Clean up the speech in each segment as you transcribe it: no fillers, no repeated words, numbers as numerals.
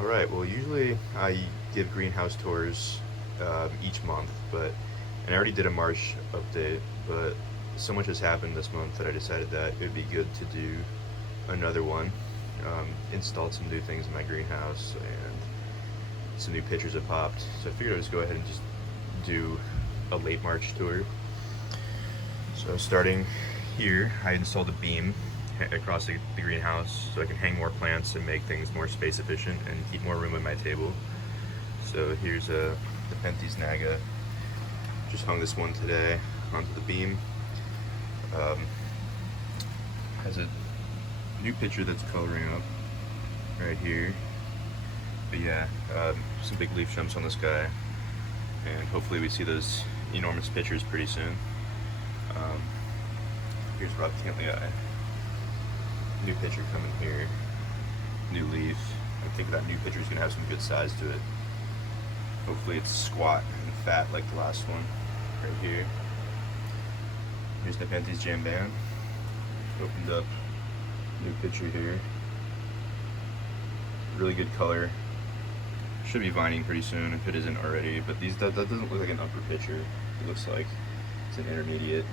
Alright, well usually I give greenhouse tours each month, and I already did a March update, but so much has happened this month that I decided that it would be good to do another one. Installed some new things in my greenhouse and some new pictures have popped, so I figured I'd just go ahead and just do a late March tour. So starting here, I installed a beam across the greenhouse so I can hang more plants and make things more space efficient and keep more room at my table. So here's a Nepenthes naga. Just hung this one today onto the beam. Has a new picture that's coloring up right here. But yeah, some big leaf jumps on this guy, and hopefully we see those enormous pictures pretty soon. Here's Rob Cantley Eye. New picture coming here. New leaf. I think that new picture is going to have some good size to it. Hopefully it's squat and fat like the last one. Right here. Here's Nepenthes Jam Band. Opened up. New picture here. Really good color. Should be vining pretty soon if it isn't already, but that doesn't look like an upper picture. It looks like it's an intermediate.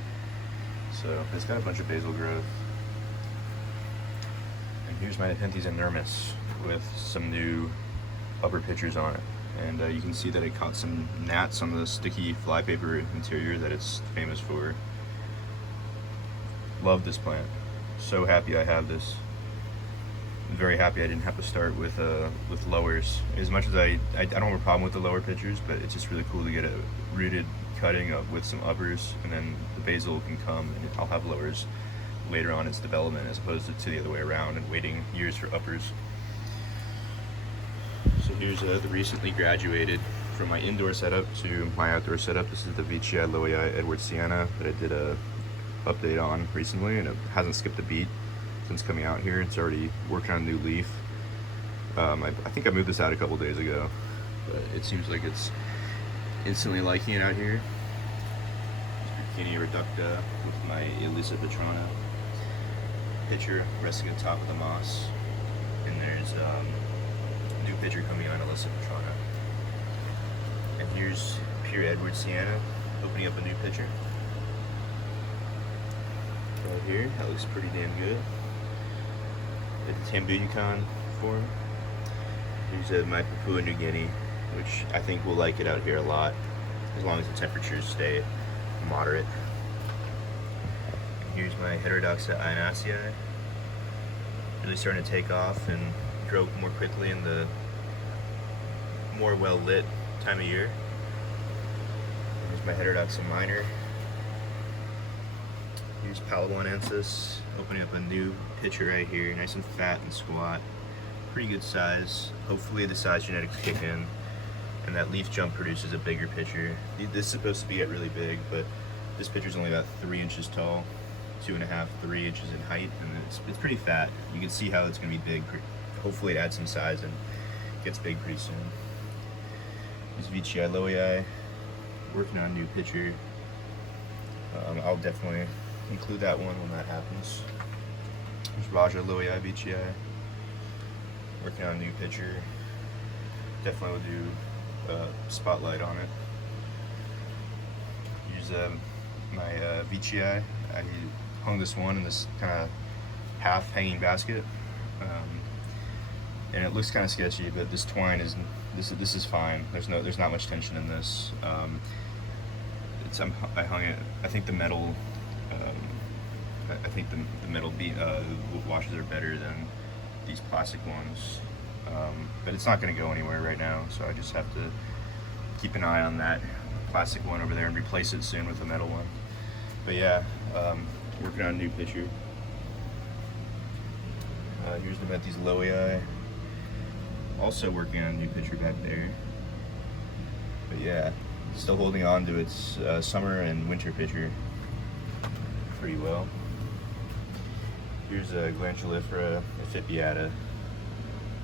So it's got a bunch of basal growth. And here's my Nepenthes enormous with some new upper pictures on it. And you can see that it caught some gnats on the sticky flypaper interior that it's famous for. Love this plant. So happy I have this. I'm very happy I didn't have to start with lowers. As much as I don't have a problem with the lower pitchers, but it's just really cool to get a rooted cutting up with some uppers, and then the basal can come and I'll have lowers later on in its development, as opposed to the other way around and waiting years for uppers. So here's the recently graduated from my indoor setup to my outdoor setup. This is the Veitchii Lowii Edward Sienna that I did a update on recently, and it hasn't skipped a beat since coming out here. It's already working on a new leaf. I think I moved this out a couple days ago, but it seems like it's instantly liking it out here. Bikini reducta with my Elisa Petrona pitcher resting on top of the moss, and there's a new pitcher coming on Elisa Petrona. And here's pure Edward Sienna opening up a new pitcher. Right here, that looks pretty damn good. The Tambunicon form. Here's my Papua New Guinea, which I think will like it out here a lot, as long as the temperatures stay moderate. And here's my Heterodoxa Ionacea, really starting to take off and grow more quickly in the more well-lit time of year. Here's my Heterodoxa Minor. Here's Palawanensis, opening up a new pitcher right here, nice and fat and squat. Pretty good size. Hopefully the size genetics kick in and that leaf jump produces a bigger pitcher. This is supposed to be get really big, but this pitcher's only about 3 inches tall, 2.5, 3 inches in height, and it's pretty fat. You can see how it's going to be big. Hopefully it adds some size and gets big pretty soon. This Veitchii Lowii, working on a new pitcher. I'll definitely include that one when that happens. There's Raja Lowii Veitchii, working on a new pitcher. Definitely will do a spotlight on it. Here's my Veitchii. I hung this one in this kind of half hanging basket, and it looks kind of sketchy, but this twine is this is fine. There's not much tension in this. I hung it. I think the metal. I think the metal washes are better than these plastic ones, but it's not going to go anywhere right now. So I just have to keep an eye on that plastic one over there and replace it soon with a metal one. But yeah, working on a new pitcher. Here's the Nepenthes Lowii. Also working on a new pitcher back there. But yeah, still holding on to its summer and winter pitcher pretty well. Here's a Glandulifera Ephibiata.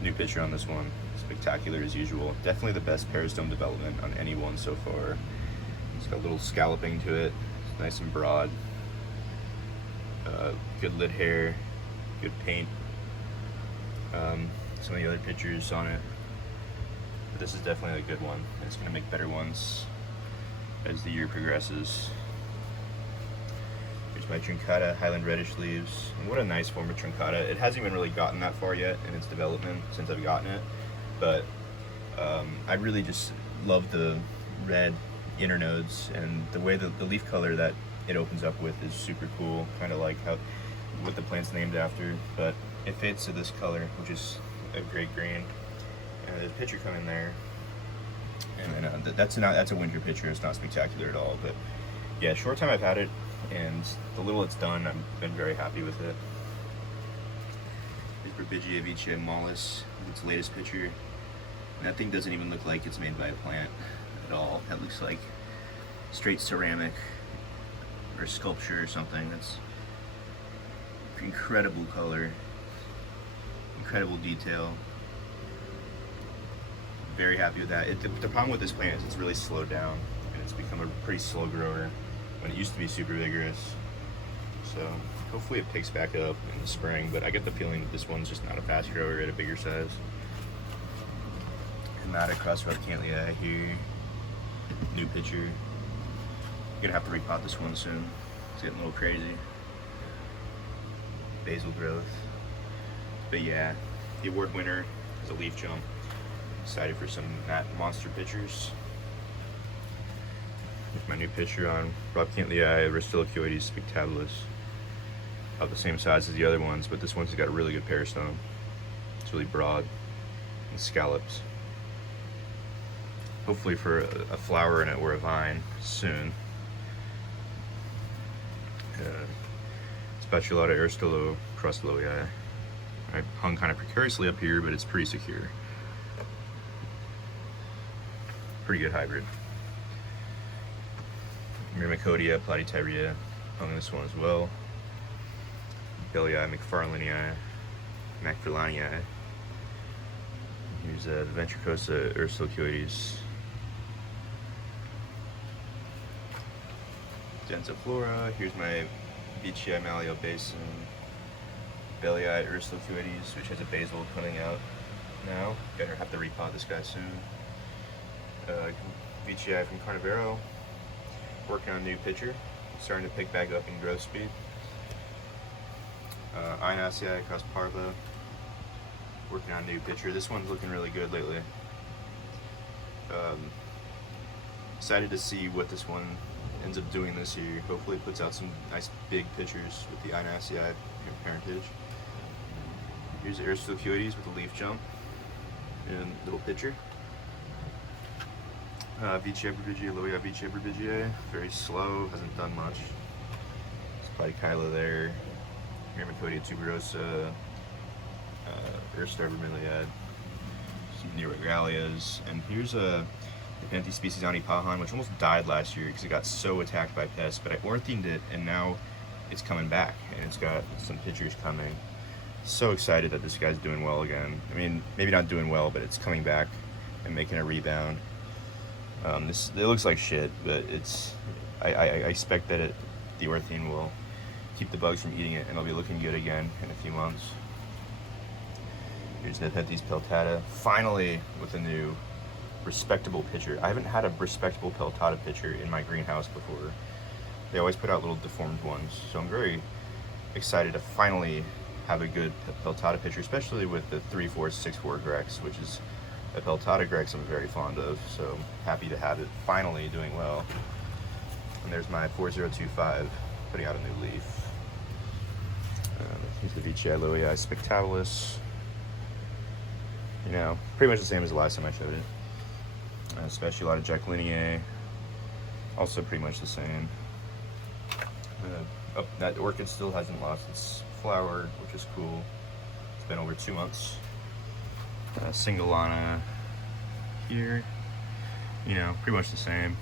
New pitcher on this one. Spectacular as usual. Definitely the best peristome development on any one so far. It's got a little scalloping to it. It's nice and broad. Good lit hair. Good paint. Some of the other pictures on it. But this is definitely a good one. It's going to make better ones as the year progresses. Here's my truncata Highland reddish leaves. And what a nice form of truncata. It hasn't even really gotten that far yet in its development since I've gotten it, but I really just love the red internodes, and the way that the leaf color that it opens up with is super cool, kind of like how what the plant's named after, but it fades to this color, which is a great green. And there's a picture coming there, and then that's a winter picture. It's not spectacular at all, but yeah, short time I've had it, and the little it's done, I've been very happy with it. Here's Berbigia vicia mollis, its latest picture. And that thing doesn't even look like it's made by a plant at all. That looks like straight ceramic or sculpture or something. That's incredible color, incredible detail. Very happy with that. The problem with this plant is it's really slowed down, and it's become a pretty slow grower when it used to be super vigorous. So hopefully it picks back up in the spring, but I get the feeling that this one's just not a fast grower at a bigger size. Hemata crossrod Cantlii here. New pitcher. Gonna have to repot this one soon. It's getting a little crazy. Basil growth. But yeah, the award winner is a leaf jump. Excited for some monster pitchers. Here's my new pitcher on Rob Cantlii Restilochioides spectabilis. About the same size as the other ones, but this one's got a really good peristome. It's really broad and scallops. Hopefully for a flower in it or a vine soon. Spatulata Aristolo Crustloii. I hung kind of precariously up here, but it's pretty secure. Pretty good hybrid. Myrmicodia Platytyria, hung this one as well. Bellii McFarlanei, Macfarlanei. Here's the Ventricosa Ursulcoides. Densiflora. Here's my Vicia Malio Basin. Bellii Ursulcoides, which has a basil coming out now. Gonna have to repot this guy soon. Vici from Carnivero. Working on a new pitcher. Starting to pick back up in growth speed. Inacei across Parva. Working on a new pitcher. This one's looking really good lately. Excited to see what this one ends up doing this year. Hopefully it puts out some nice big pitchers with the Inacei parentage. Here's the Aristolochioides with a leaf jump and little pitcher. Vicia Berbigia, Loia Vicia Berbigia, very slow, hasn't done much. Platykyla there. Myrmicodia tuberosa, Urstar vermiliad, some Neurogralias, and here's a Nepenthes species Anipahan, which almost died last year because it got so attacked by pests, but I orthened it and now it's coming back and it's got some pitchers coming. So excited that this guy's doing well again. I mean, maybe not doing well, but it's coming back and making a rebound. It looks like shit, but I expect that the orthene will keep the bugs from eating it, and it'll be looking good again in a few months. Here's Nepenthes peltata, finally with a new respectable pitcher. I haven't had a respectable peltata pitcher in my greenhouse before. They always put out little deformed ones, so I'm very excited to finally have a good peltata pitcher, especially with the 3.4-6.4 Grex, which is a peltata Grex I'm very fond of, so happy to have it finally doing well. And there's my 4025 putting out a new leaf. Here's the Vici Loei spectabilis. You know, pretty much the same as the last time I showed it. Spatulata Jacquelineae, also pretty much the same. That orchid still hasn't lost its flower, which is cool. It's been over 2 months. Singolana here, you know, pretty much the same.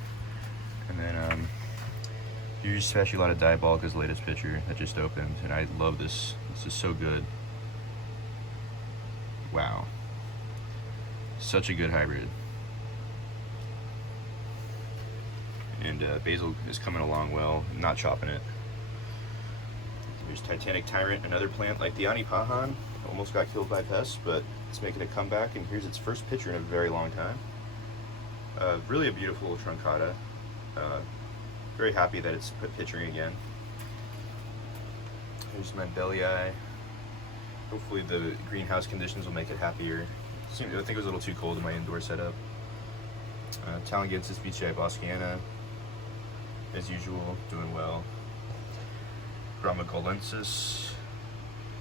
And then here's Spatulata Diabolica's latest picture that just opened, and I love this. This is so good. Wow. Such a good hybrid. And basil is coming along well, not chopping it. Here's Titanic Tyrant, another plant like the Anipahan, Almost got killed by pests, but it's making a comeback, and here's its first picture in a very long time. Really a beautiful truncata. Very happy that it's picturing again. Here's my belly eye. Hopefully the greenhouse conditions will make it happier. I think it was a little too cold in my indoor setup. Talangensis BCI boschiana, as usual, doing well. Gramagolensis.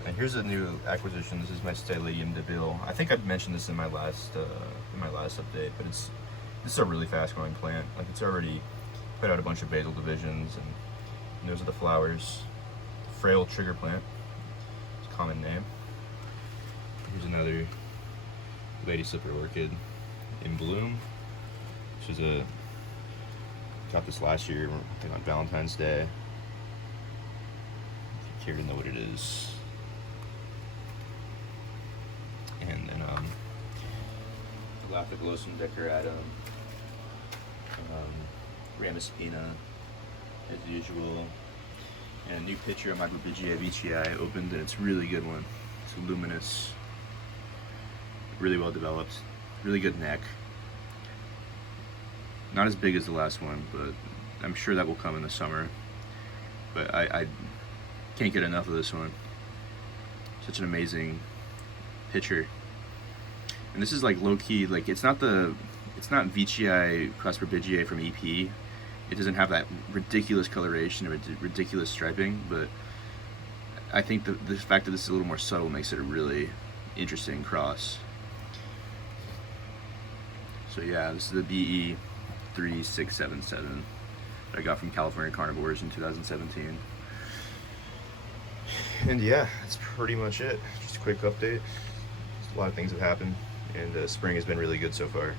And here's a new acquisition. This is my Stylidium debil. I think I've mentioned this in my last update, but this is a really fast growing plant. Like, it's already put out a bunch of basal divisions, and those are the flowers. Frail trigger plant. It's a common name. Here's another lady slipper orchid in bloom. This is got this last year, I think on Valentine's Day. If you care to know what it is. And then Galapagosum decaratum, Ramespina, as usual. And a new picture of my Babigia veitchii opened, and it's a really good one. It's luminous, really well developed, really good neck. Not as big as the last one, but I'm sure that will come in the summer. But I can't get enough of this one. Such an amazing picture. And this is like low-key, like it's not Veitchii Clasperbigiae from EP. It doesn't have that ridiculous coloration or ridiculous striping, but I think the fact that this is a little more subtle makes it a really interesting cross. So yeah, this is the BE 3677 that I got from California Carnivores in 2017. And yeah, that's pretty much it. Just a quick update. A lot of things have happened, and spring has been really good so far.